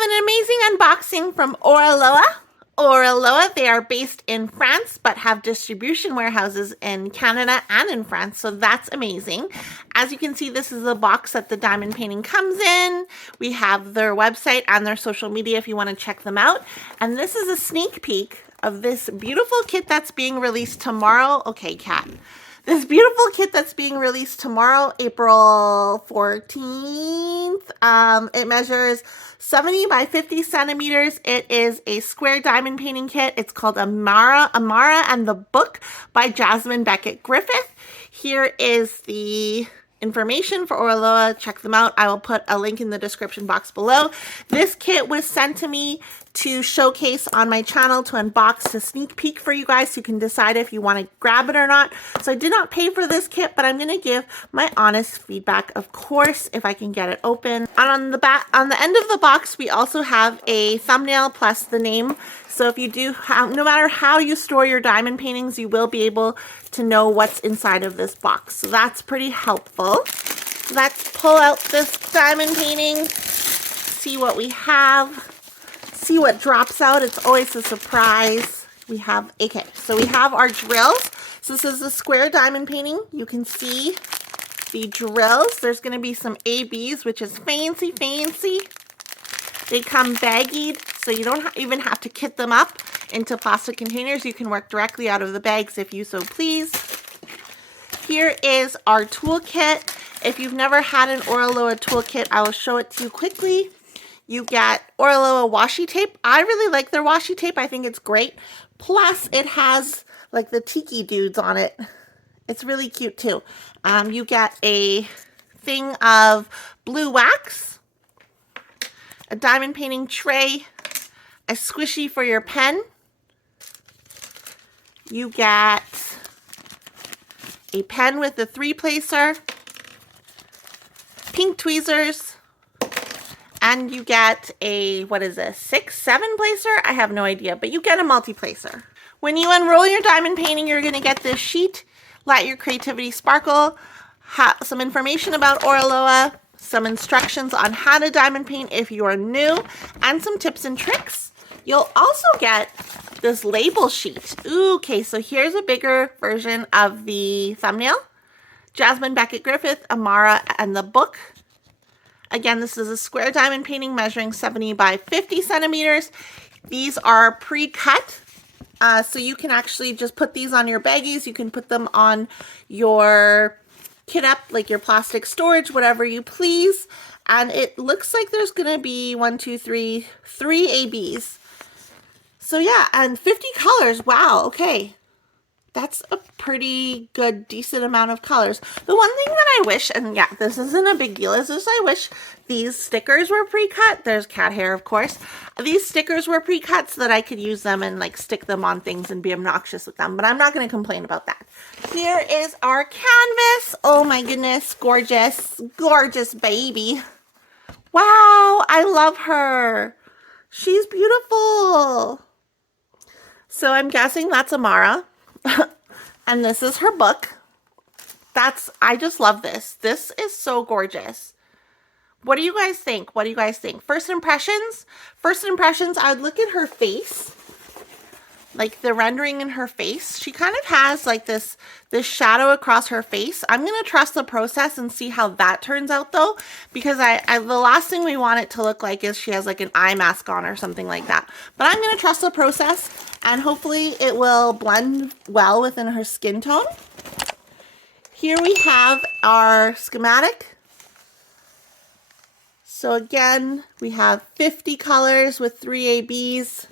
have an amazing unboxing from Oraloa. Oraloa, they are based in France but have distribution warehouses in Canada and in France, so that's amazing. As you can see, this is the box that the diamond painting comes in. We have their website and their social media if you want to check them out. And this is a sneak peek of this beautiful kit that's being released tomorrow. Okay, cat. This beautiful kit that's being released tomorrow, April 14th. It measures 70 by 50 centimeters. It is a square diamond painting kit. It's called Amara and The Book by Jasmine Beckett Griffith. Here is the information for Oraloa. Check them out. I will put a link in the description box below. This kit was sent to me to showcase on my channel, to unbox, to sneak peek for you guys so you can decide if you want to grab it or not. So I did not pay for this kit, but I'm going to give my honest feedback, of course, if I can get it open. And on the back, on the end of the box, we also have a thumbnail plus the name. So if you do have, no matter how you store your diamond paintings, you will be able to know what's inside of this box. So that's pretty helpful. Let's pull out this diamond painting, see what we have. See what drops out. It's always a surprise. We have, okay, so we have our drills. So this is a square diamond painting. You can see the drills. There's going to be some ABs, which is fancy. They come baggied, so you don't even have to kit them up into plastic containers. You can work directly out of the bags if you so please. Here is our toolkit. If you've never had an Oraloa toolkit, I will show it to you quickly. You get Oraloa washi tape. I really like their washi tape. I think it's great. Plus, it has like the tiki dudes on it. It's really cute too. You get a thing of blue wax, a diamond painting tray, a squishy for your pen. You get a pen with a 3-placer, pink tweezers, and you get a, what is this, 6-7 placer? I have no idea, but you get a multi-placer. When you unroll your diamond painting, you're going to get this sheet, Let Your Creativity Sparkle, some information about Oraloa, some instructions on how to diamond paint if you are new, and some tips and tricks. You'll also get this label sheet. Ooh, okay, so here's a bigger version of the thumbnail. Jasmine Beckett Griffith, Amara and The Book. Again, this is a square diamond painting measuring 70 by 50 centimeters. These are pre-cut, so you can actually just put these on your baggies. You can put them on your kit up, like your plastic storage, whatever you please. And it looks like there's going to be 3 ABs. So yeah, and 50 colors. Wow, okay. That's a pretty good, decent amount of colors. The one thing that I wish, and yeah, this isn't a big deal, is just I wish these stickers were pre-cut. There's cat hair, of course. These stickers were pre-cut so that I could use them and like stick them on things and be obnoxious with them, but I'm not going to complain about that. Here is our canvas. Oh my goodness, gorgeous, gorgeous baby. Wow, I love her. She's beautiful. So I'm guessing that's Amara. And this is her book. I just love this. This is so gorgeous. What do you guys think? What do you guys think? First impressions? First impressions, I would look at her face. Like the rendering in her face. She kind of has like this shadow across her face. I'm going to trust the process and see how that turns out though. Because the last thing we want it to look like is she has like an eye mask on or something like that. But I'm going to trust the process and hopefully it will blend well within her skin tone. Here we have our schematic. So again, we have 50 colors with 3 ABs.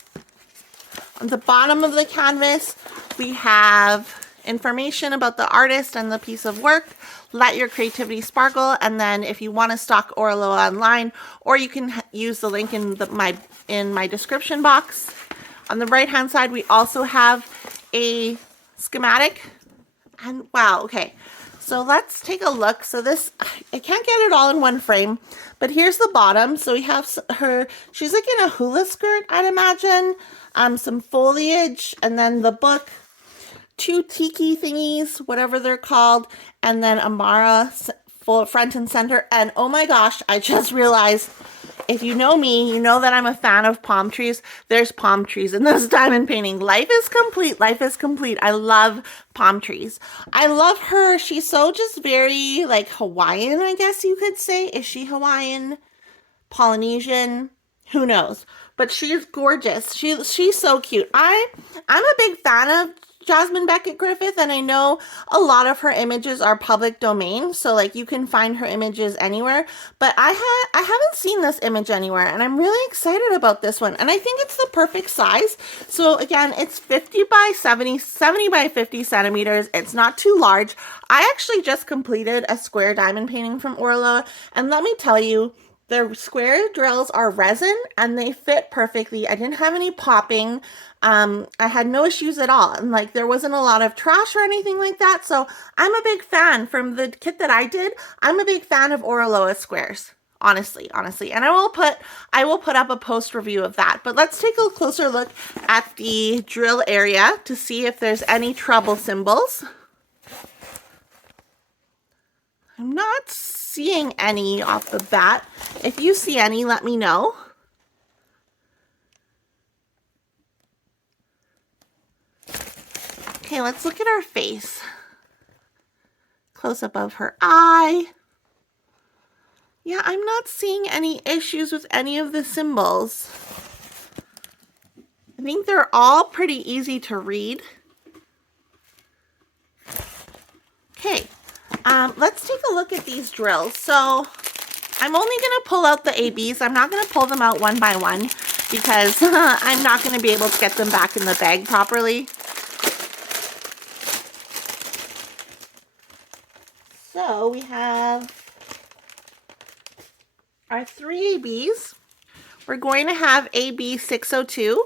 On the bottom of the canvas, we have information about the artist and the piece of work. Let Your Creativity Sparkle. And then if you want to stock Oraloa online, or you can use the link in my description box. On the right hand side, we also have a schematic. And wow, okay. So let's take a look. So this, I can't get it all in one frame, but here's the bottom. So we have her, she's like in a hula skirt, I'd imagine. Some foliage, and then the book, 2 tiki thingies, whatever they're called, and then Amara full front and center. And oh my gosh, I just realized if you know me, you know that I'm a fan of palm trees. There's palm trees in this diamond painting. Life is complete. Life is complete. I love palm trees. I love her. She's so just very like Hawaiian, I guess you could say. Is she Hawaiian? Polynesian? Who knows? But she's gorgeous. She's so cute. I'm a big fan of Jasmine Beckett Griffith, and I know a lot of her images are public domain, so like you can find her images anywhere, but I haven't seen this image anywhere, and I'm really excited about this one, and I think it's the perfect size. So again, it's 50 by 70 by 50 centimeters. It's not too large. I actually just completed a square diamond painting from Oraloa, and let me tell you, the square drills are resin and they fit perfectly. I didn't have any popping. I had no issues at all. And like there wasn't a lot of trash or anything like that. So I'm a big fan from the kit that I did. I'm a big fan of Oraloa squares. Honestly. And I will put up a post review of that. But let's take a closer look at the drill area to see if there's any trouble symbols. I'm not seeing any off the bat. If you see any, let me know. Okay, let's look at her face. Close up of her eye. Yeah, I'm not seeing any issues with any of the symbols. I think they're all pretty easy to read. Okay. Let's take a look at these drills. So I'm only going to pull out the ABs. I'm not going to pull them out one by one because I'm not going to be able to get them back in the bag properly. So we have our 3 ABs. We're going to have AB 602,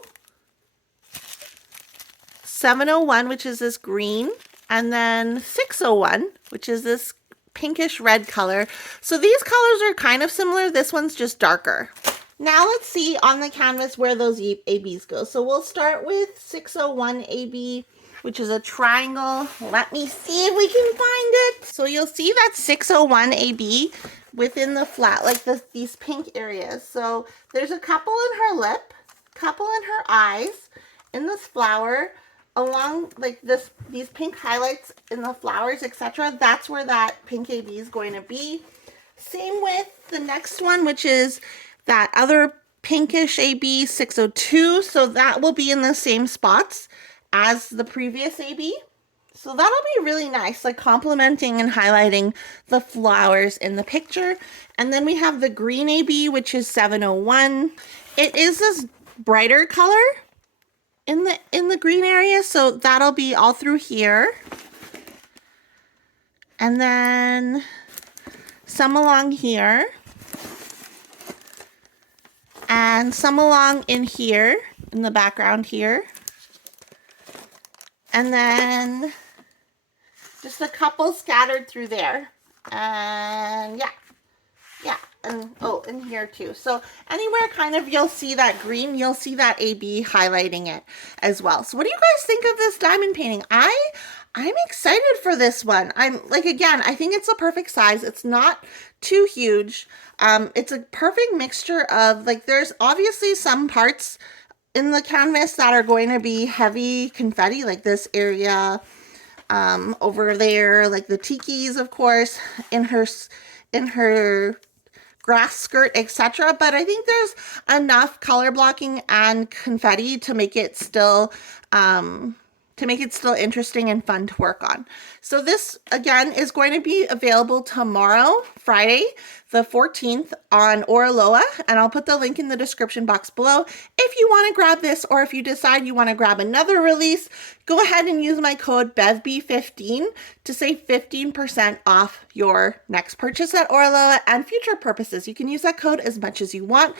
701, which is this green, and then 601, which is this pinkish red color. So these colors are kind of similar. This one's just darker. Now let's see on the canvas where those ABs go. So we'll start with 601 AB, which is a triangle. Let me see if we can find it. So you'll see that 601 AB within the flat, like these pink areas. So there's a couple in her lip, couple in her eyes, in this flower, along like these pink highlights in the flowers, etc. That's where that pink AB is going to be. Same with the next one, which is that other pinkish AB 602. So that will be in the same spots as the previous AB. So that'll be really nice, like complementing and highlighting the flowers in the picture. And then we have the green AB, which is 701. It is this brighter color in the green area, so that'll be all through here. And then some along here. And some along in here, in the background here. And then just a couple scattered through there. And yeah. And oh, in here too. So anywhere kind of you'll see that green, you'll see that AB highlighting it as well. So what do you guys think of this diamond painting? I'm excited for this one. I'm like, again, I think it's a perfect size. It's not too huge. It's a perfect mixture of like, there's obviously some parts in the canvas that are going to be heavy confetti, like this area over there, like the tikis, of course, in her grass skirt, etc. But I think there's enough color blocking and confetti to make it still interesting and fun to work on. So this, again, is going to be available tomorrow, Friday, the 14th on Oraloa, and I'll put the link in the description box below. If you want to grab this, or if you decide you want to grab another release, go ahead and use my code bevbe15 to save 15% off your next purchase at Oraloa and future purposes. You can use that code as much as you want.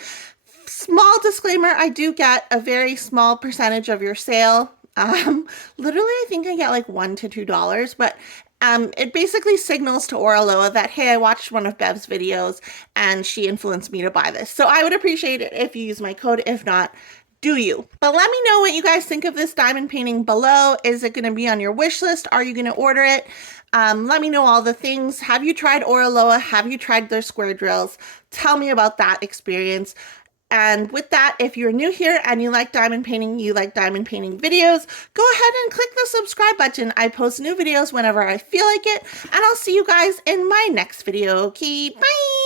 Small disclaimer, I do get a very small percentage of your sale. Literally, I think I get like $1 to $2, but it basically signals to Oraloa that, hey, I watched one of Bev's videos and she influenced me to buy this. So I would appreciate it if you use my code. If not, do you? But let me know what you guys think of this diamond painting below. Is it going to be on your wish list? Are you going to order it? Let me know all the things. Have you tried Oraloa? Have you tried their square drills? Tell me about that experience. And with that, if you're new here and you like diamond painting, you like diamond painting videos, go ahead and click the subscribe button. I post new videos whenever I feel like it, and I'll see you guys in my next video. Okay, bye!